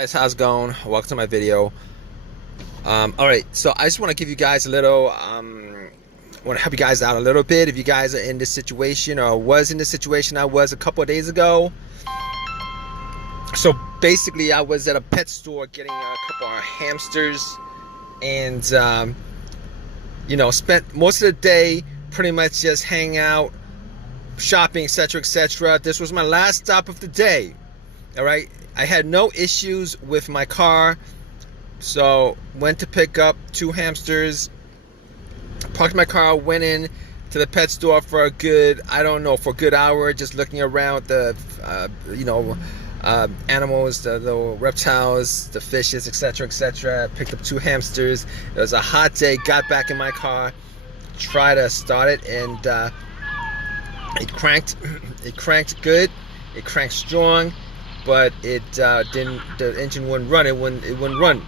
Guys, how's it going? Welcome to my video. All right, so I just want to give you guys a little, want to help you guys out a little bit. If you guys are in this situation or was in this situation I was a couple of days ago. So basically, I was at a pet store getting a couple of hamsters, and spent most of the day pretty much just hanging out, shopping, etc., etc. This was my last stop of the day. All right. I had no issues with my car, so went to pick up two hamsters, parked my car, went in to the pet store for a good, for a good hour, just looking around the, animals, the reptiles, the fishes, etc., etc. Picked up two hamsters. It was a hot day. Got back in my car, tried to start it, and it cranked. It cranked good. It cranked strong. But it didn't. The engine wouldn't run. It wouldn't run.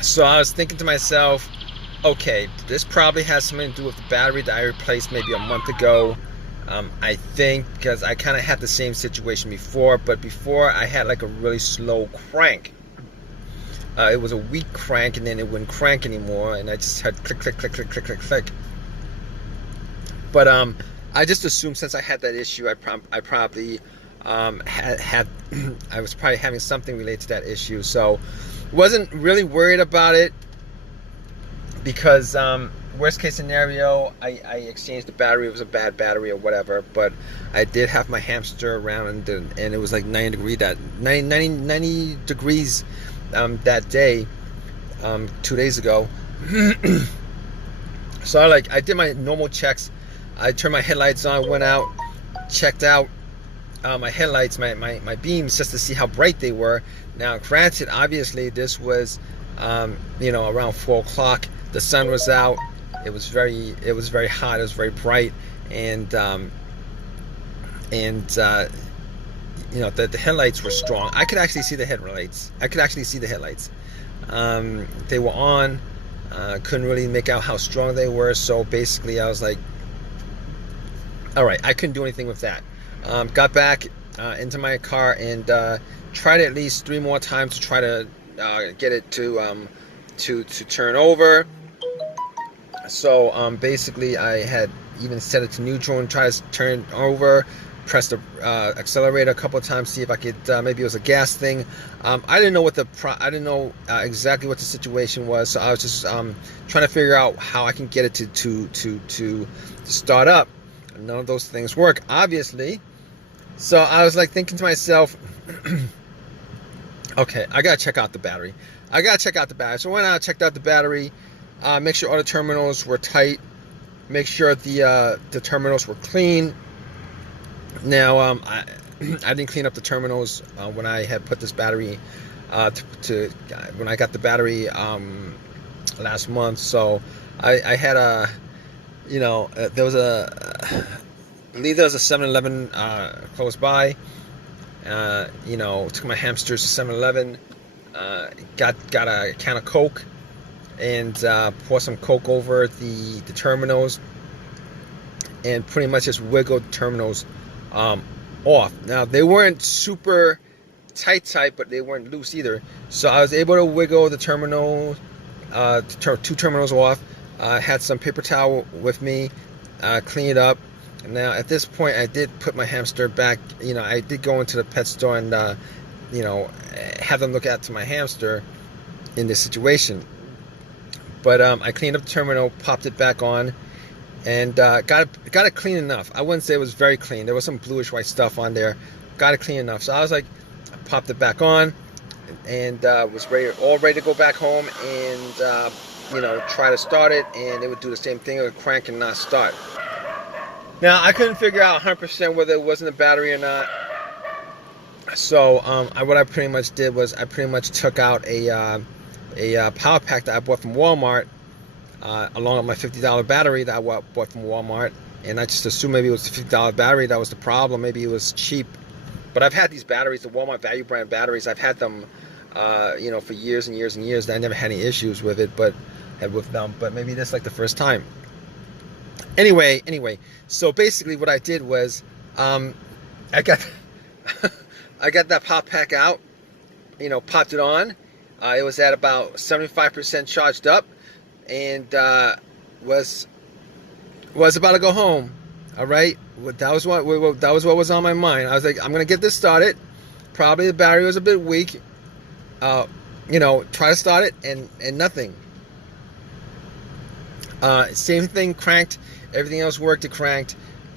So I was thinking to myself, okay, this probably has something to do with the battery that I replaced maybe a month ago. I think because I kind of had the same situation before, but before I had like a really slow crank. It was a weak crank, and then it wouldn't crank anymore, and I just had click, click, click, click, click, click, click. But I just assumed since I had that issue, I probably. I was probably having something related to that issue, so wasn't really worried about it because worst case scenario, I exchanged the battery. It was a bad battery or whatever, but I did have my hamster around, and it was like 90 degrees that day, 2 days ago. So I did my normal checks. I turned my headlights on, went out, checked out my headlights, my beams, just to see how bright they were. Now, granted, obviously this was around 4 o'clock. The sun was out. It was very hot. It was very bright, and the headlights were strong. I could actually see the headlights. They were on. Couldn't really make out how strong they were. So basically, I was like, all right, I couldn't do anything with that. Got back into my car and tried at least 3 more times to try to get it to turn over. So basically, I had even set it to neutral and tried to turn over. Pressed the accelerator a couple of times, see if I could. Maybe it was a gas thing. I didn't know I didn't know exactly what the situation was, so I was just trying to figure out how I can get it to start up. None of those things work, obviously. So I was like thinking to myself, okay, I gotta check out the battery. So I went out, checked out the battery, make sure all the terminals were tight, make sure the terminals were clean. Now I didn't clean up the terminals when I had put this battery when I got the battery last month. So I had there was I believe there was a 7-Eleven close by. Took my hamsters to 7-Eleven, got a can of Coke, and poured some Coke over the terminals, and pretty much just wiggled the terminals off. Now, they weren't super tight, but they weren't loose either. So I was able to wiggle the terminal, two terminals off. Had some paper towel with me, clean it up. Now, at this point, I did put my hamster back. I did go into the pet store and, have them look at my hamster in this situation. But I cleaned up the terminal, popped it back on, and got it clean enough. I wouldn't say it was very clean. There was some bluish white stuff on there. Got it clean enough. So I was like, I popped it back on, and was all ready to go back home and try to start it, and it would do the same thing. It would crank and not start. Now, I couldn't figure out 100% whether it wasn't a battery or not. So what I pretty much did was I pretty much took out a power pack that I bought from Walmart, along with my $50 battery that I bought from Walmart. And I just assumed maybe it was the $50 battery that was the problem. Maybe it was cheap. But I've had these batteries, the Walmart value brand batteries. I've had them, for years and years and years. I never had any issues with it, but maybe this is like the first time. Anyway, so basically what I did was, I got I got that pop pack out, popped it on. It was at about 75% charged up, and was about to go home. All right, that was what was on my mind. I was like, I'm gonna get this started. Probably the battery was a bit weak. Try to start it, and nothing. Same thing, cranked. Everything else worked. It cranked,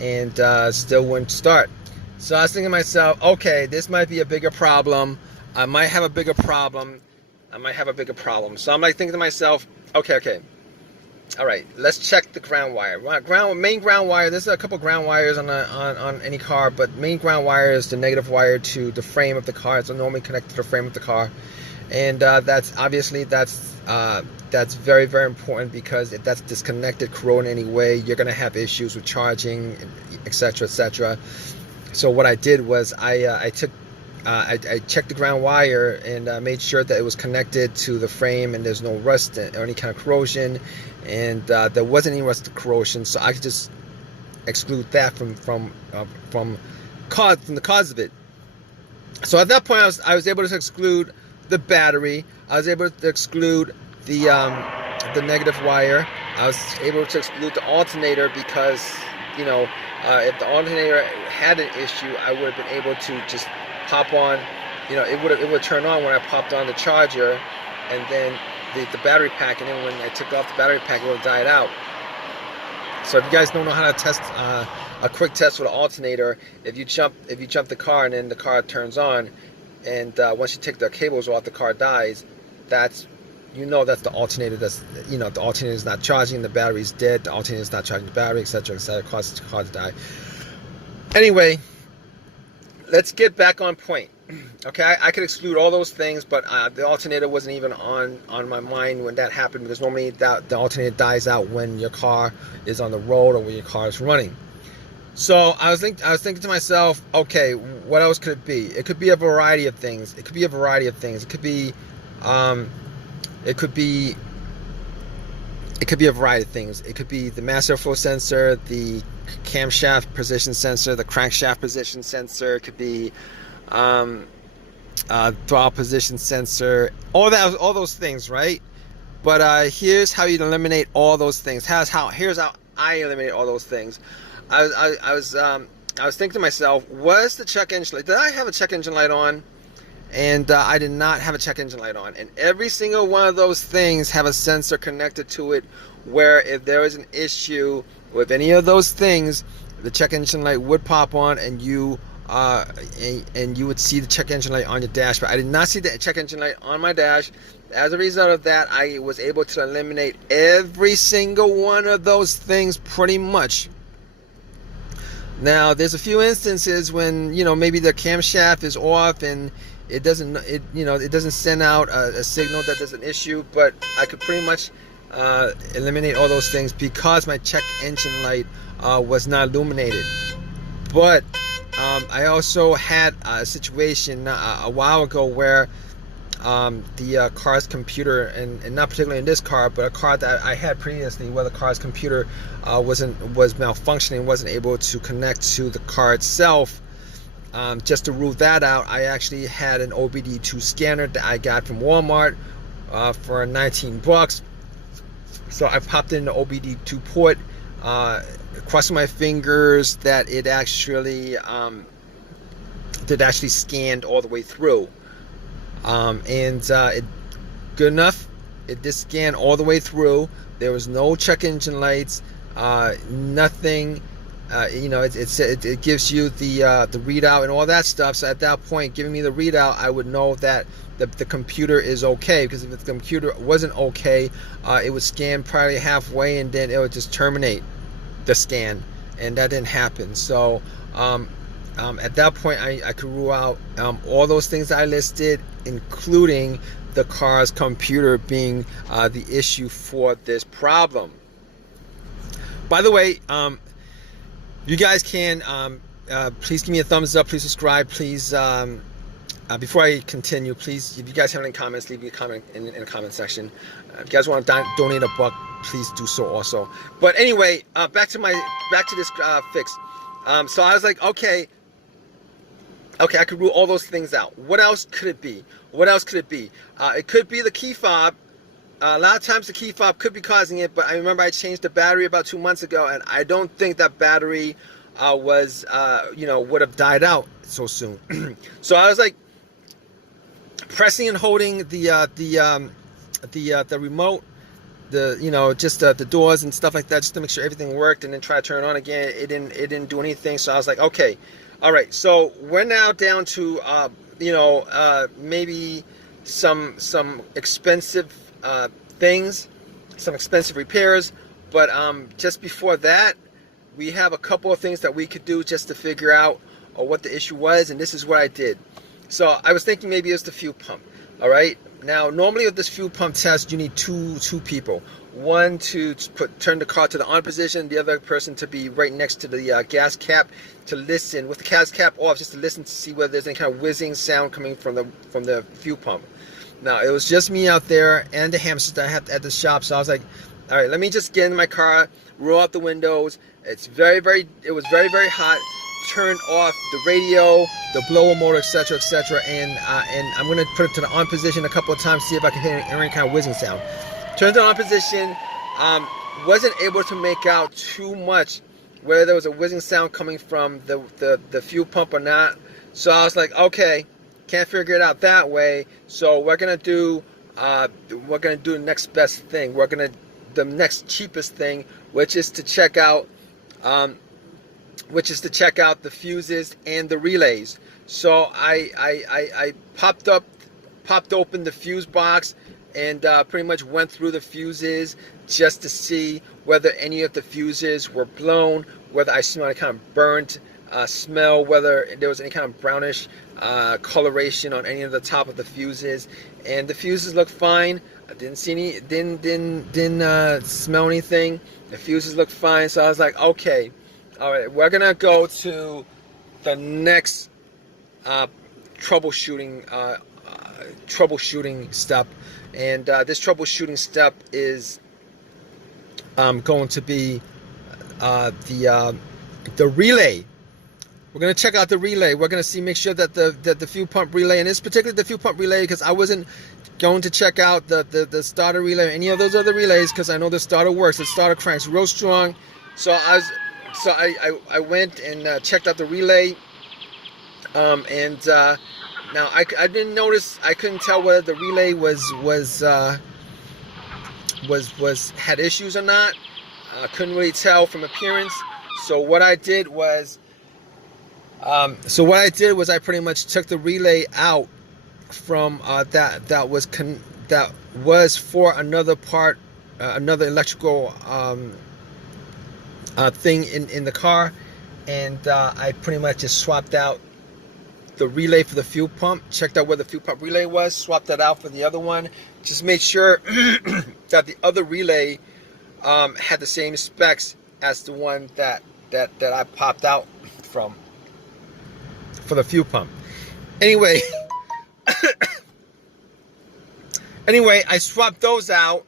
and still wouldn't start. So I was thinking to myself, okay, this might be a bigger problem. I might have a bigger problem. So I'm like thinking to myself, okay. All right, let's check the ground wire. Main ground wire. There's a couple ground wires on any car, but main ground wire is the negative wire to the frame of the car. It's normally connected to the frame of the car, and that's very, very important, because if that's disconnected, corroded in any way, you're gonna have issues with charging, etc., etc. So what I did was I checked the ground wire and made sure that it was connected to the frame and there's no rust or any kind of corrosion, and there wasn't any rust or corrosion, so I could just exclude that from the cause of it. So at that point, I was able to exclude the battery. I was able to exclude the negative wire. I was able to exclude the alternator, because if the alternator had an issue, I would have been able to just pop on, it would turn on when I popped on the charger, and then the battery pack, and then when I took off the battery pack, it would have died out. So if you guys don't know how to test a quick test with an alternator, if you jump the car and then the car turns on, and once you take the cables off, the car dies, that's the alternator. The alternator is not charging, the battery is dead, the alternator is not charging the battery, etc., etc., causes the car to die. Anyway, let's get back on point. Okay, I could exclude all those things, but the alternator wasn't even on my mind when that happened, because normally the alternator dies out when your car is on the road or when your car is running. So I was thinking to myself, okay, what else could it be? It could be a variety of things. It could be a variety of things. It could be the mass airflow sensor, the camshaft position sensor, the crankshaft position sensor. It could be throttle position sensor. All those things, right? But here's how you eliminate all those things. Here's how I eliminate all those things. I was thinking to myself, was the check engine light? Did I have a check engine light on? And I did not have a check engine light on. And every single one of those things have a sensor connected to it, where if there is an issue with any of those things, the check engine light would pop on, and you would see the check engine light on your dash. But I did not see the check engine light on my dash. As a result of that, I was able to eliminate every single one of those things pretty much. Now, there's a few instances when maybe the camshaft is off and it doesn't send out a signal that there's an issue, but I could pretty much eliminate all those things because my check engine light was not illuminated. But I also had a situation a while ago where the car's computer, and not particularly in this car, but a car that I had previously, where the car's computer was malfunctioning, wasn't able to connect to the car itself. Just to rule that out, I actually had an OBD2 scanner that I got from Walmart for $19. So I popped in the OBD2 port, crossing my fingers that it actually scanned all the way through. It good enough. It did scan all the way through. There was no check engine lights, nothing. It gives you the readout and all that stuff. So at that point, giving me the readout, I would know that the computer is okay. Because if the computer wasn't okay, it would scan probably halfway and then it would just terminate the scan, and that didn't happen. So at that point, I could rule out all those things that I listed, including the car's computer being the issue for this problem. By the way, you guys can please give me a thumbs up, please subscribe, please before I continue, please, if you guys have any comments, leave me a comment in the comment section. If you guys want to donate $1, please do so also. But anyway, back to this fix. So I was like, okay, Okay, I could rule all those things out. What else could it be? What else could it be? It could be the key fob. A lot of times the key fob could be causing it, but I remember I changed the battery about 2 months ago, and I don't think that battery would have died out so soon. So I was like pressing and holding the remote, just the doors and stuff like that, just to make sure everything worked, and then try to turn it on again. It didn't do anything. So I was like, okay, all right. So we're now down to maybe some expensive things, some expensive repairs. But just before that, we have a couple of things that we could do just to figure out what the issue was, and this is what I did. So I was thinking maybe it was the fuel pump. All right. Now, normally with this fuel pump test, you need two people. One to turn the car to the on position, the other person to be right next to the gas cap to listen with the gas cap off, just to listen to see whether there's any kind of whizzing sound coming from the fuel pump. Now, it was just me out there and the hamsters that I had at the shop, so I was like, all right, let me just get in my car, roll out the windows. It was very, very hot. Turn off the radio, the blower motor, etc., and I'm going to put it to the on position a couple of times, see if I can hear any kind of whizzing sound. Turned it on position, wasn't able to make out too much whether there was a whizzing sound coming from the fuel pump or not. So I was like, okay, can't figure it out that way. So we're gonna do the next best thing. The next cheapest thing, which is to check out the fuses and the relays. So I popped open the fuse box and pretty much went through the fuses just to see whether any of the fuses were blown, whether I smelled any kind of burnt smell, whether there was any kind of brownish coloration on any of the top of the fuses. And the fuses looked fine. I didn't see any, didn't smell anything. The fuses looked fine. So I was like, okay, all right, we're gonna go to the next troubleshooting step, and this troubleshooting step is going to be the relay. We're gonna check out the relay. We're gonna make sure that the fuel pump relay, and it's particularly the fuel pump relay, because I wasn't going to check out the starter relay or any of those other relays, because I know the starter works. The starter cranks real strong. So I went and checked out the relay, and now I didn't notice. I couldn't tell whether the relay had issues or not. I couldn't really tell from appearance. So what I did was I pretty much took the relay out from that was for another part, another electrical thing in the car, and I pretty much just swapped out the relay for the fuel pump, checked out where the fuel pump relay was, swapped that out for the other one, just made sure that the other relay had the same specs as the one that I popped out from for the fuel pump. Anyway, I swapped those out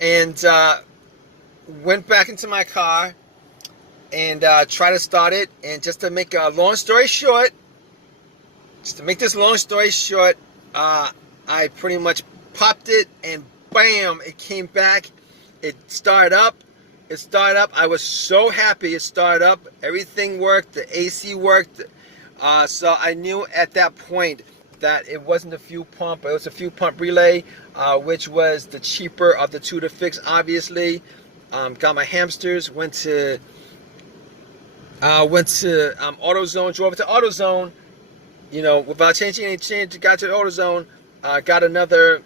and went back into my car and tried to start it. And just to make a long story short, I pretty much popped it, and bam, it came back. It started up. I was so happy it started up. Everything worked. The AC worked. So I knew at that point that it wasn't a fuel pump. It was a fuel pump relay, which was the cheaper of the two to fix, obviously. Got my hamsters, went to AutoZone, drove it to AutoZone, without changing any change, got to AutoZone, got another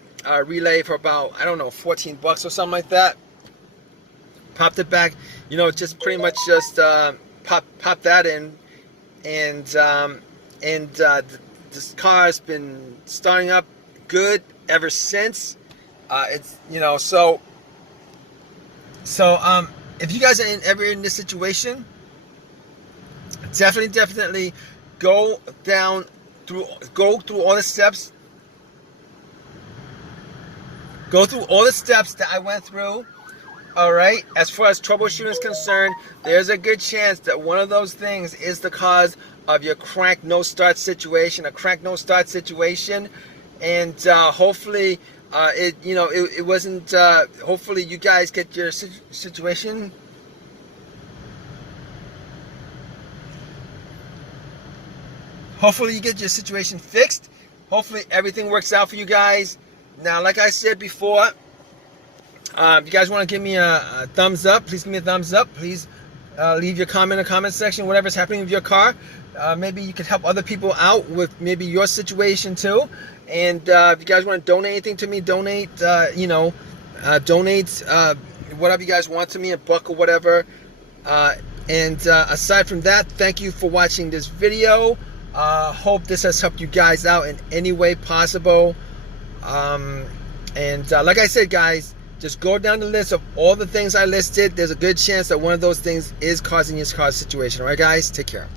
relay for about, I don't know, $14 or something like that. Popped it back, just pretty much just pop that in, and this car has been starting up good ever since. It's so if you guys are ever in this situation, definitely go through all the steps. Go through all the steps that I went through. All right, as far as troubleshooting is concerned, there's a good chance that one of those things is the cause of your crank no start situation, and hopefully it wasn't. Hopefully you guys get your situation. Hopefully you get your situation fixed. Hopefully everything works out for you guys. Now, like I said before, if you guys want to give me a thumbs up, please give me a thumbs up. Please leave your comment in the comment section, whatever's happening with your car. Maybe you could help other people out with maybe your situation too. And if you guys want to donate anything to me, donate whatever you guys want to me, $1 or whatever. And aside from that, thank you for watching this video. Hope this has helped you guys out in any way possible. Like I said, guys, just go down the list of all the things I listed. There's a good chance that one of those things is causing your car situation. All right, guys? Take care.